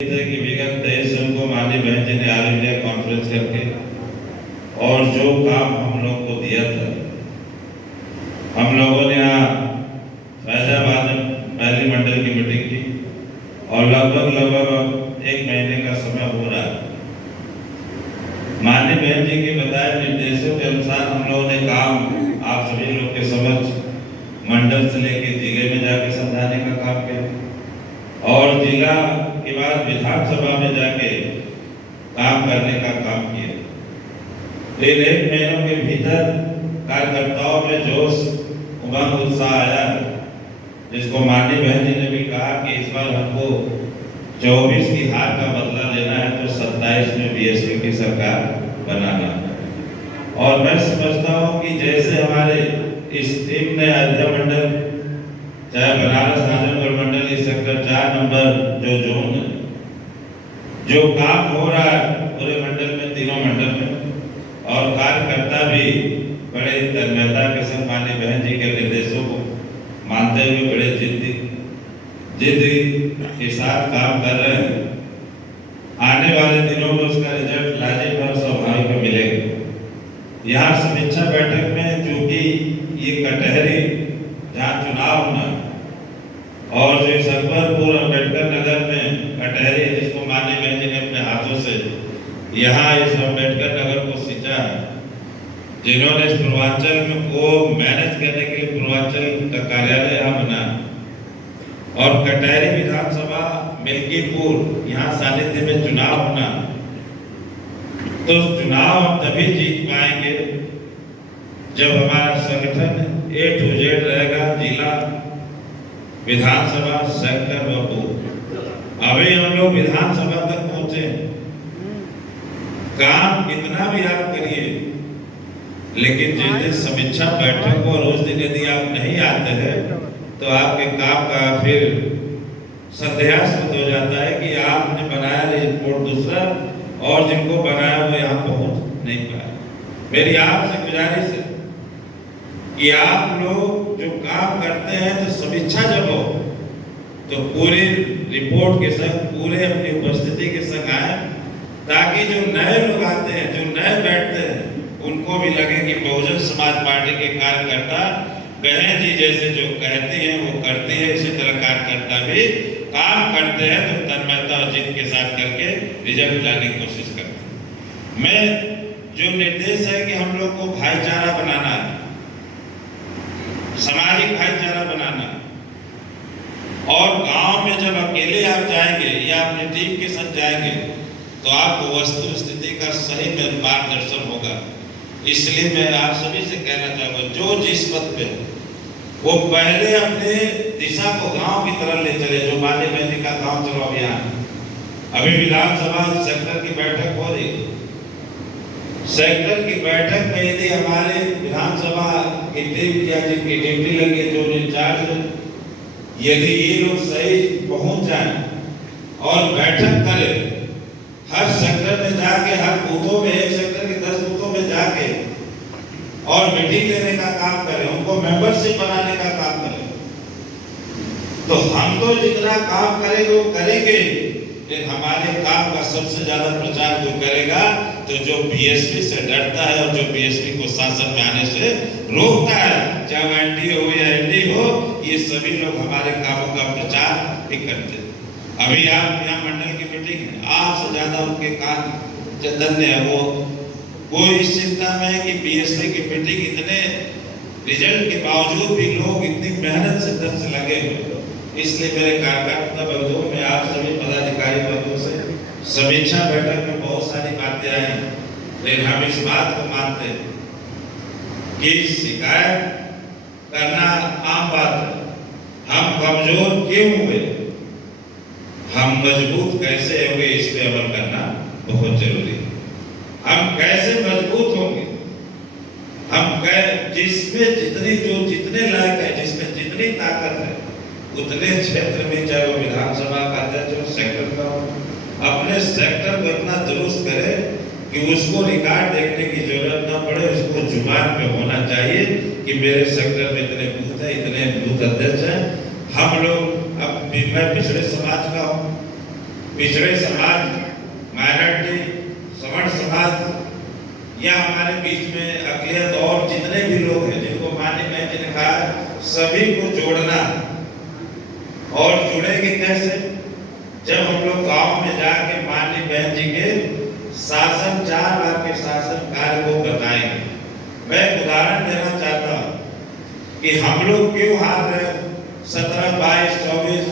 कि विगत 23 जून को माननीय बहन जी ने ऑल इंडिया कॉन्फ्रेंस करके और जो काम हम लोग को दिया था, हम लोगों ने यहाँ फैजाबाद में पहली मंडल की मीटिंग की और लगभग 1 महीने का समय हो रहा है। माननीय बहन जी के बताए निर्देशों के अनुसार हम लोगों ने काम आप सभी लोग के समझ मंडल से लेकर जिले में जाके समझाने का काम किया और जिला के बाद विधानसभा में जाके काम करने का काम किया। इन 1 महीनों के भीतर कार्यकर्ताओं में जोश उमंग उत्साह आया, जिसको माननीय बहन जी ने भी कहा कि इस बार हमको 24 की हार का बदला लेना है तो 27 में बीएसपी की सरकार बनाना। और मैं समझता हूँ कि जैसे हमारे इस टीम ने अयोध्या मंडल, चाहे बनारस आजमगढ़ मंडल, इस सेक्टर 4 नंबर जो जोन है, जो काम हो रहा है पूरे मंडल में, तीनों मंडल में, और कार्यकर्ता भी बड़े तन्मयता के साथ माननीय बहन जी के निर्देशों को मानते हुए बड़े जिद्दी के साथ काम कर रहे हैं। आने वाले दिनों में उसका रिजल्ट लाजिब और स्वाभाविक मिलेगा। यहाँ समीक्षा बैठक में चूंकि ये कटहरी जहाँ चुनाव होना और जो सकबरपुर अम्बेडकर नगर में कटहरी, जिसको माननीय बहन जी ने अपने हाथों से यहाँ इस अम्बेडकर नगर को सींचा है, जिन्होंने इस पूर्वांचल में को मैनेज करने के लिए पूर्वांचल का कार्यालय यहाँ बना और कटहरी विधानसभा मिल्कीपुर यहाँ सानिध्य में चुनाव होना, तो चुनाव हम तभी जीत पाएंगे जब हमारा संगठन A to Z रहेगा, जिला, विधानसभा, सेक्टर व बूथ। अभी हम लोग विधानसभा तक पहुंचे, काम कितना भी आप करिए, लेकिन जिस दिन समीक्षा बैठक को रोज दिन यदि आप नहीं आते हैं तो आपके काम का फिर संदेहास्पद हो जाता है कि आपने बनाया रिपोर्ट दूसरा और जिनको बनाया वो यहाँ पहुंच नहीं पाया। मेरी आपसे गुजारिश है कि आप लोग जो काम करते हैं तो समीक्षा जब हो तो पूरी रिपोर्ट के संग, पूरे अपनी उपस्थिति के संग आए, ताकि जो नए लोग आते हैं, जो नए बैठते हैं, उनको भी लगे कि बहुजन समाज पार्टी के कार्यकर्ता बहन जी जैसे जो कहती हैं वो करती है, इसी तरह कार्यकर्ता भी काम करते हैं तो तन्मयता और जिद के साथ करके रिजल्ट लाने की कोशिश करते हैं। मैं जो निर्देश है कि हम लोग को भाईचारा बनाना है, सामाजिक भाईचारा बनाना, और गांव में जब अकेले आप जाएंगे या अपनी टीम के साथ जाएंगे तो आपको वस्तु स्थिति का सही में मार्गदर्शन होगा। इसलिए मैं आप सभी से कहना चाहूँगा, जो जिस पद पे वो पहले अपने दिशा को गांव की तरफ ले चले, जो माननीय बहन जी का गांव चलो अभियान। अभी विधानसभा सेक्टर की बैठक हो रही, सेक्टर की बैठक में यदि हमारे विधानसभा की टीम या जिनकी ड्यूटी लगी, जो इंचार्ज, यदि ये लोग सही पहुंच जाए और बैठक करें, हर सेक्टर में जाके, हर बूथों में, एक सेक्टर के 10 बूथों में जाके और मीटिंग लेने का काम करें, उनको मेंबरशिप बनाने का काम करें, तो हम तो जितना काम करेंगे वो करेंगे, लेकिन हमारे काम का सबसे ज्यादा प्रचार जो करेगा तो जो बीएसपी से डरता है और जो बीएसपी को शासन में आने से रोकता है, चाहे एनडी हो या एनडी हो, ये सभी लोग हमारे कामों का प्रचार भी करते हैं। अभी आप यहाँ मंडल की मीटिंग है, आपसे ज्यादा उनके काम चैतन्य है, वो इस चिंता में है कि बीएसपी की मीटिंग इतने रिजल्ट के बावजूद भी लोग इतनी मेहनत से दस लगे हुए। इसलिए मेरे कार्यकर्ता बंधुओं में, आप सभी पदाधिकारी बंधुओं से समीक्षा बैठक में बहुत सारी बातें आई, लेकिन हम इस बात को मानते हैं कि शिकायत करना आम बात है। हम कमजोर क्यों हुए, हम मजबूत कैसे होंगे, इस पे अमल करना बहुत जरूरी है। हम कैसे मजबूत होंगे, हम जिसमें जितने लायक है, जिसमें जितनी ताकत है, उतने क्षेत्र में, चाहे वो विधानसभा का अध्यक्ष हो, सेक्टर का हो, अपने सेक्टर को इतना दुरुस्त करे कि उसको रिकॉर्ड देखने की जरूरत ना पड़े, उसको जुबान पे होना चाहिए कि मेरे सेक्टर में इतने बूथ है, इतने बूथ अध्यक्ष हैं। हम लोग, अब मैं पिछड़े समाज का हूँ, पिछड़े समाज, माइनॉरिटी, सवर्ण समाज या हमारे बीच में अकलियत और जितने भी लोग हैं जिनको माननीय बहन जी ने कहा सभी को जोड़ना। और जुड़ेंगे कैसे? जब हम लोग गांव में जाके माननीय बहन जी के शासन 4 बार के शासन कार्य को बताएंगे। मैं एक उदाहरण देना चाहता हूँ कि हम लोग क्यों हार रहे 17, 22, 24,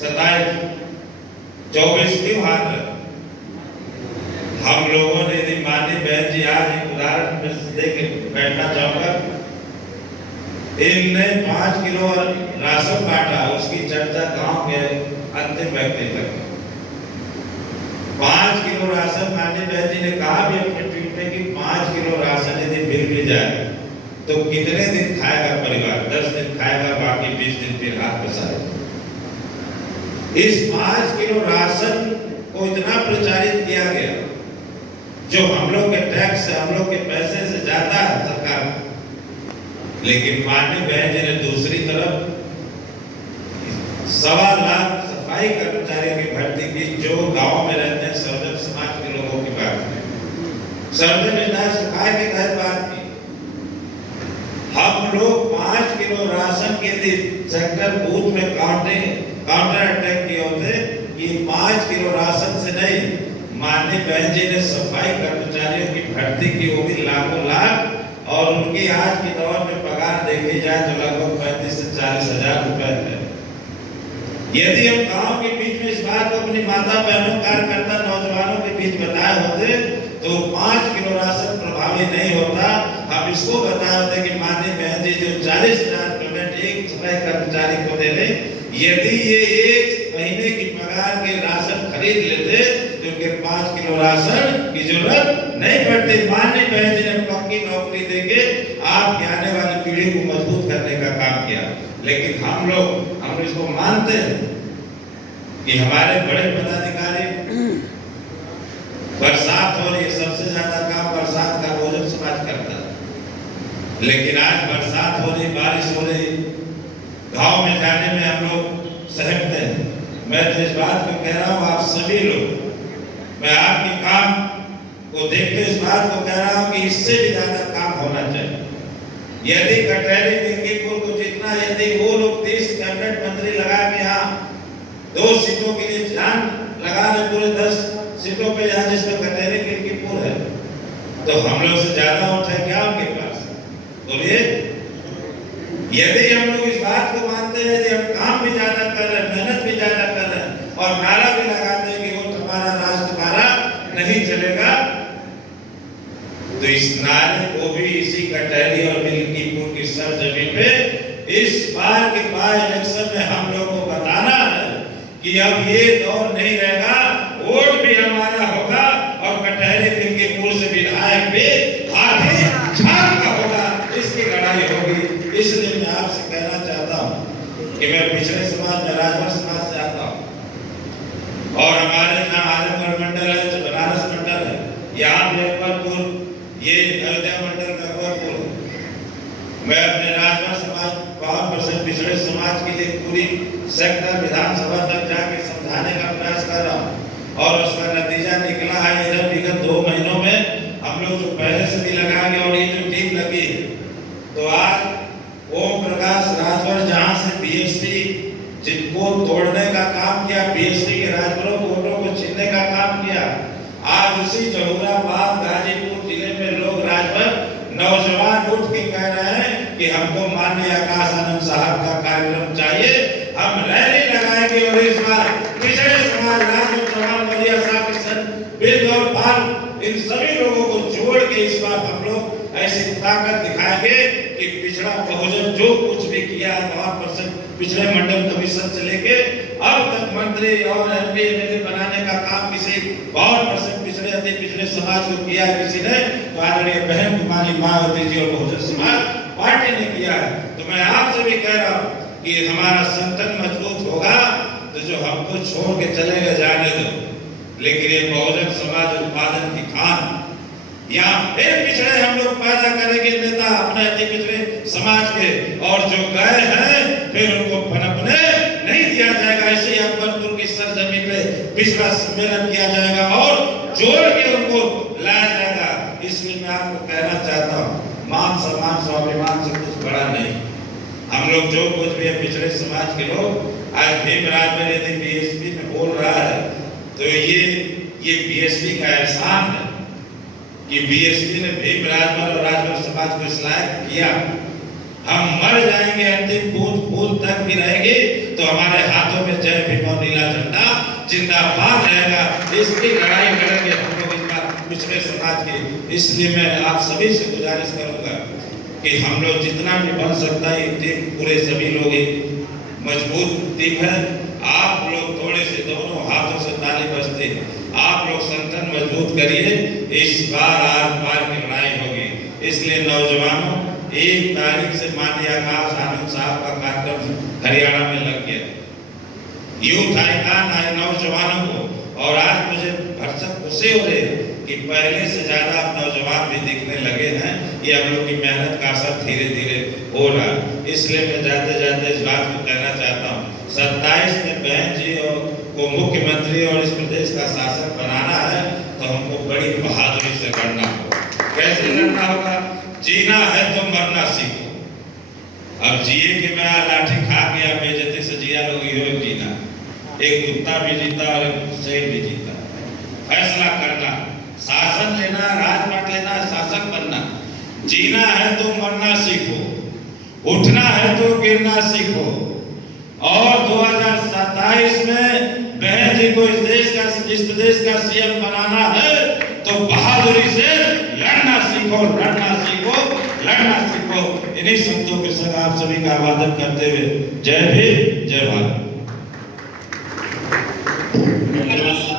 27, 24 क्यों हार रहे? हम लोगों ने यदि माननीय बहन जी आज एक उदाहरण देके बैठना चाहूंगा, इनने 5 किलो राशन बांटा, उसकी चर्चा गांव के अंतिम व्यक्ति तक। 5 किलो राशन माननीय बहन जी ने कहा भी अपने ट्वीट में कि 5 किलो राशन यदि मिल भी जाए तो कितने दिन खाएगा परिवार? 10 दिन खाएगा, बाकी 20 दिन फिर हाथ पसारेगा। इस 5 किलो राशन को इतना प्रचारित किया गया जो हम लोग के टैक्स से, हम लोग के पैसे से जाता है सरकार। लेकिन माननीय बहन जी ने दूसरी तरफ 1.25 लाख सफाई कर्मचारियों की भर्ती की जो गांव में रहते हैं सर्वजन समाज के लोगों की बात है। सर्वजन सफाई के तहत बात की। हम लोग 5 किलो राशन के लिए सेक्टर बूथ में काउंटर अटैक किए होते कि 5 किलो राशन से नहीं, माननीय बहन जी ने सफाई कर्मचारियों की भर्ती की, वो भी लाखों लाख, और उनकी आज के दौर में पगार देखी जाए तो लगभग 35 से 40 हजार रुपए है। यदि हम गांव के बीच में इस बात को अपनी माता बहनों, कार्यकर्ता, नौजवानों के बीच बताए होते तो 5 किलो राशन प्रभावी नहीं होता। हम इसको बताए होते कि माननीय बहन जी जो 40,000 पेमेंट एक सफाई कर्मचारी को दे रहे, यदि ये 1 महीने की पगार के राशन खरीद लेते तो उनके 5 किलो राशन की जरूरत नहीं पड़ती। माननीय बहन जी ने पक्की नौकरी देके आपकी आने वाली पीढ़ी को मजबूत करने का काम किया। लेकिन हम इसको मानते हैं कि हमारे बड़े पदाधिकारी, बरसात हो रही है, सबसे ज्यादा काम बरसात का बहुजन समाज करता है। लेकिन आज बरसात हो रही, बारिश हो रही, गांव में जाने में हम लोग सहमते हैं। मैं तो इस बात को कह रहा हूँ, आप सभी लोग, मैं आपके काम को देखते इस बात को कह रहा हूँ कि इससे भी ज्यादा काम होना चाहिए। यदि कटहरी मिल्कीपुर को जितना, यदि वो लोग 30 कैबिनेट मंत्री लगा के यहाँ 2 सीटों के लिए ध्यान लगा रहे, पूरे 10 सीटों पे यहाँ जिसमें कटहरी मिल्कीपुर है, तो हम लोग से ज्यादा वोट है क्या उनके पास? बोलिए। यदि हम लोग इस बात को मानते हैं, यदि हम काम भी ज्यादा कर रहे हैं, मेहनत भी ज्यादा कर रहे हैं और नारा भी लगाते हैं कि वोट हमारा, राज तुम्हारा नहीं चलेगा, तो इस नारे को भी इसी कटहरी और मिल्कीपुर की सरजमीन पे इस बार के बाय इलेक्शन में हम लोग को बताना है कि अब ये दौर नहीं रहेगा, वोट भी हमारा होगा और कटहरी मिल्कीपुर से विधायक भी हाथी छाप का होगा, इसकी लड़ाई होगी। इसलिए मैं आपसे कहना चाहता हूँ कि मैं पिछड़े समाज में, राजभर समाज से आता हूँ और हमारे यहाँ आजमगढ़ मंडल है, जो बनारस मंडल है, यहाँ भी अकबरपुर, ये अयोध्या मंडल का अकबरपुर। मैं अपने राजभर समाज 52% पिछड़े समाज के लिए पूरी सेक्टर विधानसभा तक जाके समझाने का प्रयास कर रहा हूँ और उसका नतीजा निकला है। इधर विगत 2 महीनों में हम लोग जो पहले से भी लगाएंगे और ये जो टीम लगी है, तो आज ओम प्रकाश राजभर जहाँ से बीएसपी जिनको तोड़ने का काम किया, बीएसपी के राजभरों को वोटों को छीनने का काम किया, आज उसी जहुराबाद गाजीपुर जिले में लोग राजभर नौजवान उठ के कह रहे हैं कि हमको माननीय आकाश आनंद साहब का कार्यक्रम चाहिए, हम रैली लगाएंगे और इस बार पिछड़े समाज, राजभर, चौहान, मौर्य, किशन, बिंद और पाल, इन सभी लोगों को जोड़ के इस बार हम लोग ऐसी ताकत दिखाएंगे कि पिछड़ा बहुजन जो कुछ भी किया 9% पिछड़े मंडल कमीशन से लेके अब तक मंत्री और एमपी एमएलए बनाने का काम किसी 52% पिछड़े अति पिछड़े समाज को किया किसी ने, तो आदरणीय बहन कुमारी मायावती जी और बहुजन समाज पार्टी ने किया है। तो मैं आपसे भी कह रहा हूँ कि हमारा संगठन मजबूत होगा तो जो हमको छोड़ के चले गए जाने दो, लेकिन ये बहुजन समाज उत्पादन की खान यहाँ फिर पिछड़े हम लोग पैदा करेंगे नेता अपने अति पिछड़े समाज के, और जो गए हैं फिर उनको पनपने नहीं दिया जाएगा। ऐसे ही अकबरपुर की सर सरजमी पे पिछड़ा सम्मेलन किया जाएगा और जोड़ के उनको लाया जाएगा। इसलिए मैं आपको कहना चाहता हूँ, मान सम्मान स्वाभिमान से कुछ बड़ा नहीं। हम लोग जो कुछ भी है पिछड़े समाज के लोग, आज भीमराज में यदि बीएसपी में बोल रहा है तो ये बीएसपी का एहसान है कि बीएसपी ने भीम राजभर और राजभर समाज को इस लायक किया। हम मर जाएंगे, अंतिम बूंद खून तक भी रहेंगे तो हमारे हाथों में जय भीम और नीला झंडा जिंदाबाद रहेगा। इसकी लड़ाई लड़ेंगे हम लोग इस बार पिछड़े समाज की। इसलिए मैं आप सभी से गुजारिश करूंगा कि हम लोग जितना भी बन सकता है, टीम पूरे सभी लोग एक मजबूत टीम है। आप लोग थोड़े से दोनों हाथों से ताली बजते, आप लोग संगठन मजबूत करिए, इस बार आर पार की लड़ाई होगी। इसलिए नौजवानों, 1 तारीख से माननीय आकाश आनंद साहब का कार्यक्रम हरियाणा में लग गया, यूथ आइकॉन आए नौजवानों को, और आज मुझे भरसक खुशी हो रही है कि पहले से ज्यादा अब नौजवान भी दिखने लगे हैं। ये हम लोग की मेहनत का असर धीरे धीरे हो रहा है। इसलिए मैं जाते जाते इस बात को कहना चाहता हूँ, 27 में बहन जी को मुख्यमंत्री और इस प्रदेश का शासक बनाना है तो हमको बड़ी बहादुरी से लड़ना होगा। कैसे लड़ना होगा? जीना है तो मरना सीखो। अब जिए कि मैं लाठी खा के या बेइज्जती से जिया लोग, यो जीना। एक कुत्ता भी जीता और एक शेर भी जीता। फैसला करना, शासन लेना, राज बांट लेना, शासक बनना। जीना है तो मरना सीखो, उठना है तो गिरना सीखो। और 2027 में बहन जी को इस प्रदेश का सीएम बनाना है तो बहादुरी से लड़ना सीखो, लड़ना सीखो, लड़ना सीखो। इन्हीं शब्दों के साथ आप सभी का अभिवादन करते हुए जय भीम, जय भारत।